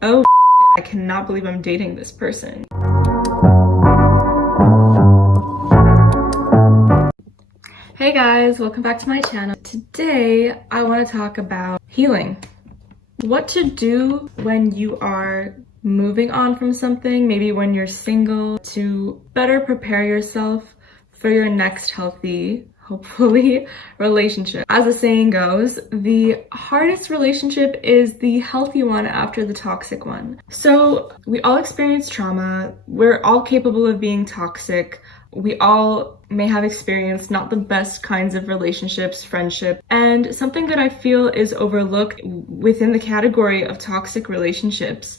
oh, I cannot believe I'm dating this person. Hey guys, welcome back to my channel. Today, I want to talk about healing. What to do when you are moving on from something, maybe when you're single, to better prepare yourself for your next healthy, hopefully, relationship. As the saying goes, the hardest relationship is the healthy one after the toxic one. So we all experience trauma. We're all capable of being toxic. We all may have experienced not the best kinds of relationships, friendship, and something that I feel is overlooked within the category of toxic relationships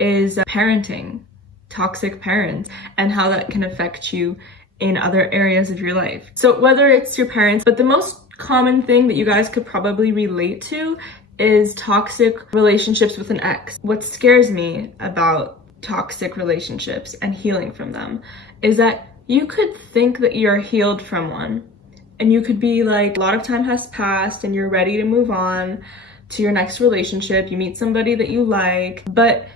is parenting, toxic parents, and how that can affect you in other areas of your life. So whether it's your parents, but the most common thing that you guys could probably relate to is toxic relationships with an ex. What scares me about toxic relationships and healing from them is that you could think that you're healed from one, and you could be like, a lot of time has passed and you're ready to move on to your next relationship. You meet somebody that you like, but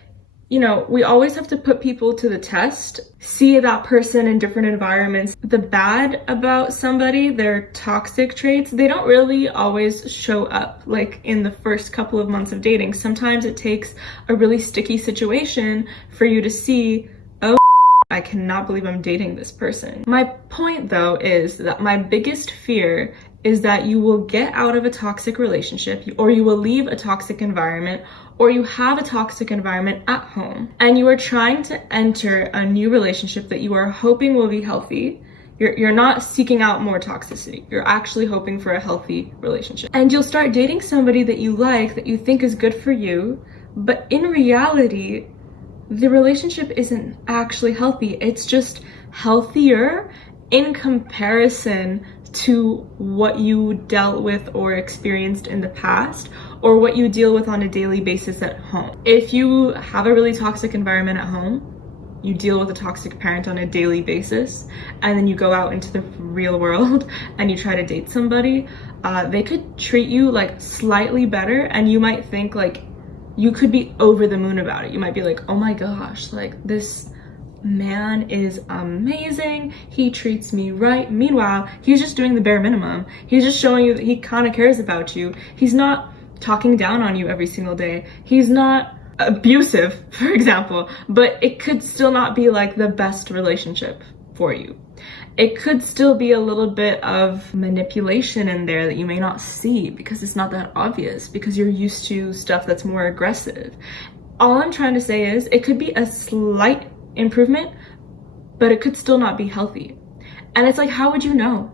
you know, we always have to put people to the test, see that person in different environments. The bad about somebody, their toxic traits, they don't really always show up like in the first couple of months of dating. Sometimes it takes a really sticky situation for you to see, oh, I cannot believe I'm dating this person. My point though is that my biggest fear is that you will get out of a toxic relationship, or you will leave a toxic environment, or you have a toxic environment at home and you are trying to enter a new relationship that you are hoping will be healthy. You're not seeking out more toxicity. You're actually hoping for a healthy relationship. And you'll start dating somebody that you like, that you think is good for you, but in reality, the relationship isn't actually healthy. It's just healthier in comparison to what you dealt with or experienced in the past, or what you deal with on a daily basis at home. If you have a really toxic environment at home, you deal with a toxic parent on a daily basis, and then you go out into the real world and you try to date somebody, they could treat you like slightly better, and you might think like you could be over the moon about it. You might be like, oh my gosh, like this man is amazing, he treats me right. Meanwhile, he's just doing the bare minimum. He's just showing you that he kind of cares about you. He's not talking down on you every single day. He's not abusive, for example, but it could still not be like the best relationship for you. It could still be a little bit of manipulation in there that you may not see because it's not that obvious, because you're used to stuff that's more aggressive. All I'm trying to say is it could be a slight improvement, but it could still not be healthy. And it's like, how would you know?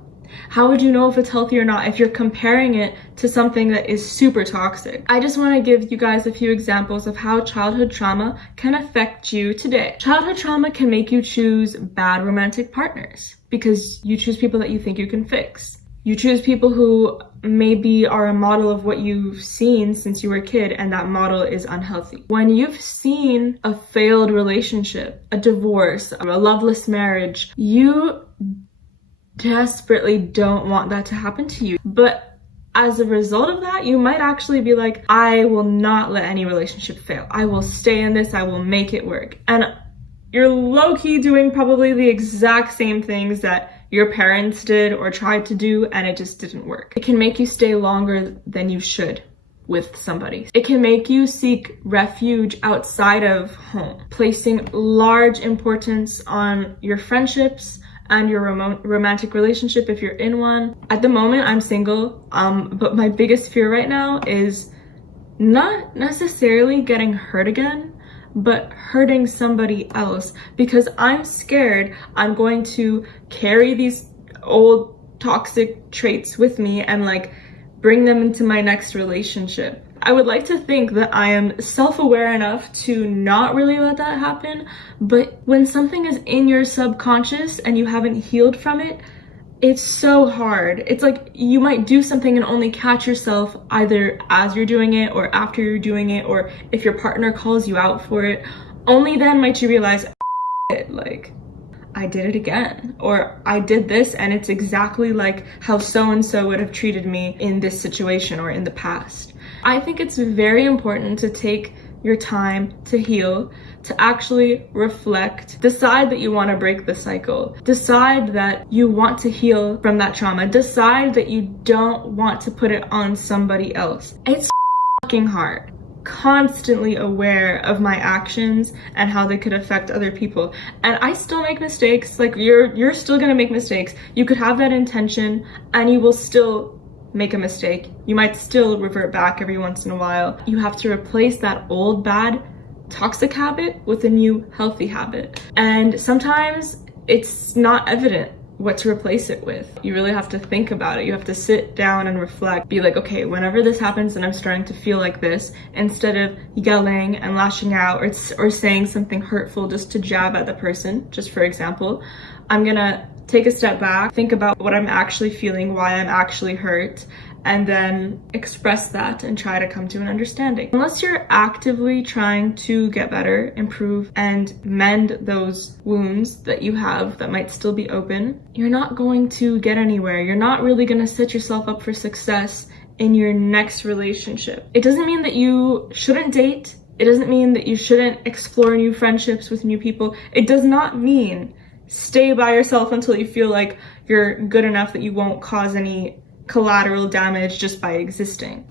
How would you know if it's healthy or not if you're comparing it to something that is super toxic? I just want to give you guys a few examples of how childhood trauma can affect you today. Childhood trauma can make you choose bad romantic partners because you choose people that you think you can fix. You choose people who maybe are a model of what you've seen since you were a kid, and that model is unhealthy. When you've seen a failed relationship, a divorce, a loveless marriage, you desperately don't want that to happen to you. But as a result of that, you might actually be like, I will not let any relationship fail. I will stay in this, I will make it work. And you're low-key doing probably the exact same things that your parents did or tried to do, and it just didn't work. It can make you stay longer than you should with somebody. It can make you seek refuge outside of home, placing large importance on your friendships and your romantic relationship if you're in one. At the moment, I'm single, but my biggest fear right now is not necessarily getting hurt again, but hurting somebody else, because I'm scared I'm going to carry these old toxic traits with me and like bring them into my next relationship. I would like to think that I am self-aware enough to not really let that happen, but when something is in your subconscious and you haven't healed from it, it's so hard. It's like you might do something and only catch yourself either as you're doing it or after you're doing it, or if your partner calls you out for it. Only then might you realize, like, I did it again, or I did this and it's exactly like how so-and-so would have treated me in this situation or in the past. I think it's very important to take your time to heal, to actually reflect, decide that you want to break the cycle, decide that you want to heal from that trauma, decide that you don't want to put it on somebody else. It's fucking hard. Constantly aware of my actions and how they could affect other people, and I still make mistakes. Like, you're still gonna make mistakes. You could have that intention and you will still make a mistake. You might still revert back every once in a while. You have to replace that old bad toxic habit with a new healthy habit, and sometimes it's not evident what to replace it with. You really have to think about it. You have to sit down and reflect, be like, okay, whenever this happens and I'm starting to feel like this, instead of yelling and lashing out or saying something hurtful just to jab at the person, just for example, I'm gonna take a step back, think about what I'm actually feeling, why I'm actually hurt, and then express that and try to come to an understanding. Unless you're actively trying to get better, improve, and mend those wounds that you have that might still be open, you're not going to get anywhere. You're not really gonna set yourself up for success in your next relationship. It doesn't mean that you shouldn't date. It doesn't mean that you shouldn't explore new friendships with new people. It does not mean stay by yourself until you feel like you're good enough that you won't cause any collateral damage just by existing.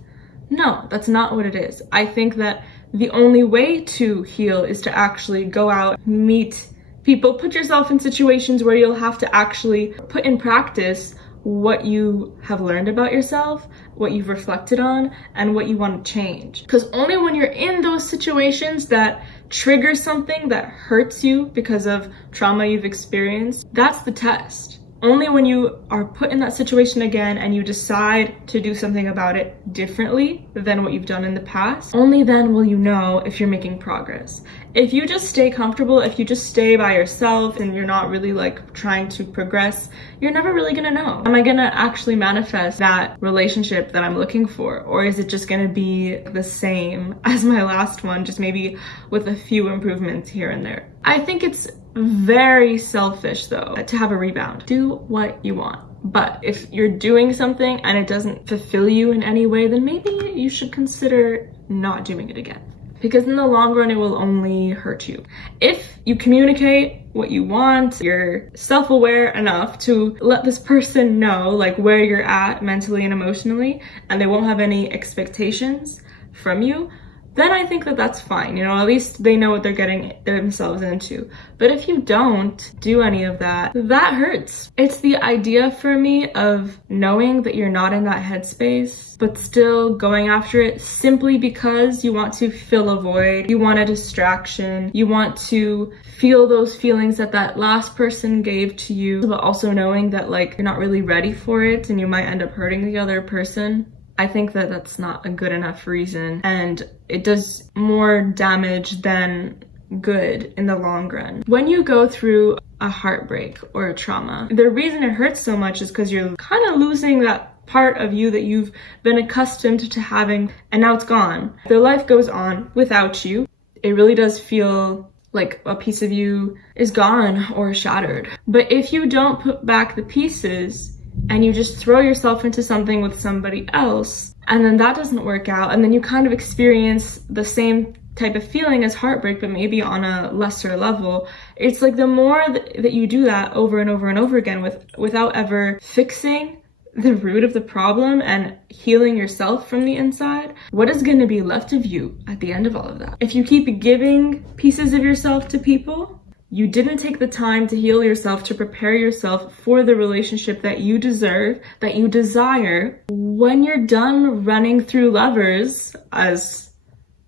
No, that's not what it is. I think that the only way to heal is to actually go out, meet people, put yourself in situations where you'll have to actually put in practice what you have learned about yourself, what you've reflected on, and what you want to change. Because only when you're in those situations that trigger something that hurts you because of trauma you've experienced, that's the test. Only when you are put in that situation again and you decide to do something about it differently than what you've done in the past, only then will you know if you're making progress. If you just stay comfortable, if you just stay by yourself and you're not really like trying to progress, you're never really gonna know. Am I gonna actually manifest that relationship that I'm looking for? Or is it just gonna be the same as my last one, just maybe with a few improvements here and there? I think it's very selfish though to have a rebound. Do what you want. But if you're doing something and it doesn't fulfill you in any way, then maybe you should consider not doing it again. Because in the long run, it will only hurt you. If you communicate what you want, you're self-aware enough to let this person know like where you're at mentally and emotionally, and they won't have any expectations from you, then I think that that's fine. You know, at least they know what they're getting themselves into. But if you don't do any of that, that hurts. It's the idea for me of knowing that you're not in that headspace, but still going after it simply because you want to fill a void, you want a distraction, you want to feel those feelings that that last person gave to you, but also knowing that like you're not really ready for it and you might end up hurting the other person. I think that that's not a good enough reason, and it does more damage than good in the long run. When you go through a heartbreak or a trauma, the reason it hurts so much is because you're kind of losing that part of you that you've been accustomed to having, and now it's gone. Their life goes on without you. It really does feel like a piece of you is gone or shattered. But if you don't put back the pieces, and you just throw yourself into something with somebody else, and then that doesn't work out, and then you kind of experience the same type of feeling as heartbreak, but maybe on a lesser level. It's like the more that you do that over and over and over again without ever fixing the root of the problem and healing yourself from the inside, what is going to be left of you at the end of all of that? If you keep giving pieces of yourself to people, you didn't take the time to heal yourself, to prepare yourself for the relationship that you deserve, that you desire. When you're done running through lovers, as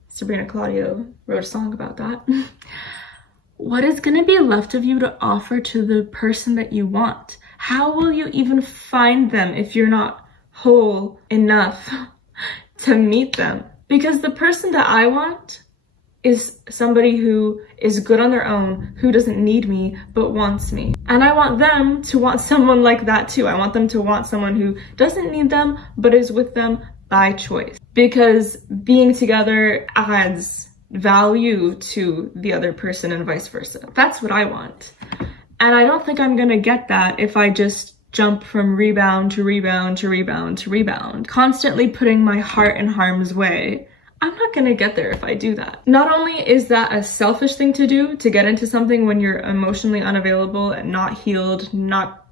Sabrina Claudio wrote a song about that, what is going to be left of you to offer to the person that you want? How will you even find them if you're not whole enough to meet them? Because the person that I want is somebody who is good on their own, who doesn't need me, but wants me. And I want them to want someone like that too. I want them to want someone who doesn't need them, but is with them by choice. Because being together adds value to the other person and vice versa. That's what I want. And I don't think I'm gonna get that if I just jump from rebound to rebound to rebound to rebound, constantly putting my heart in harm's way. I'm not gonna get there if I do that. Not only is that a selfish thing to do, to get into something when you're emotionally unavailable and not healed, not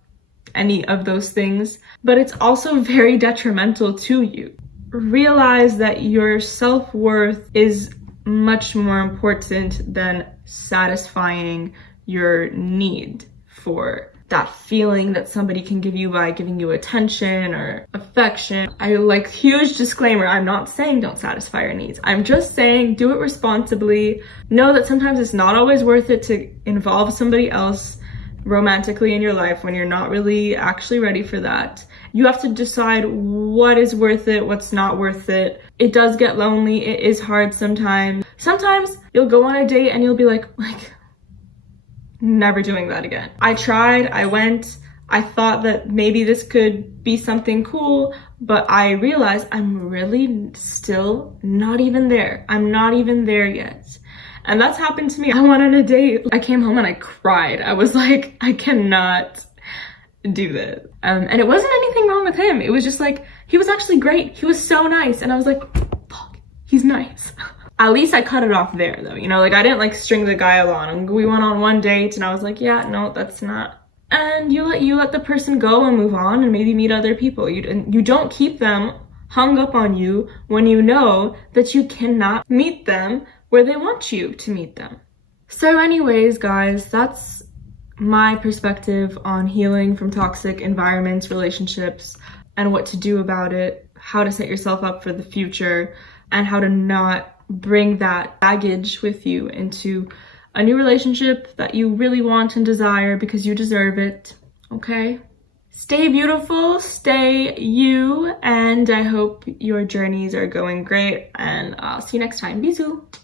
any of those things, but it's also very detrimental to you. Realize that your self-worth is much more important than satisfying your need for that feeling that somebody can give you by giving you attention or affection. Huge disclaimer, I'm not saying don't satisfy your needs. I'm just saying do it responsibly. Know that sometimes it's not always worth it to involve somebody else romantically in your life when you're not really actually ready for that. You have to decide what is worth it, what's not worth it. It does get lonely, it is hard sometimes. Sometimes you'll go on a date and you'll be like, never doing that again. I tried, I went, I thought that maybe this could be something cool, but I realized I'm really still not even there. I'm not even there yet. And that's happened to me. I went on a date. I came home and I cried. I was like, I cannot do this. And it wasn't anything wrong with him. It was just like, he was actually great. He was so nice. And I was like, fuck, he's nice. At least I cut it off there though, you know, like I didn't like string the guy along. We went on one date and I was like, yeah, no, that's not. And you let the person go and move on and maybe meet other people. You don't keep them hung up on you when you know that you cannot meet them where they want you to meet them. So anyways, guys, that's my perspective on healing from toxic environments, relationships, and what to do about it, how to set yourself up for the future, and how to not bring that baggage with you into a new relationship that you really want and desire because you deserve it, okay? Stay beautiful, stay you, and I hope your journeys are going great, and I'll see you next time. Bisous!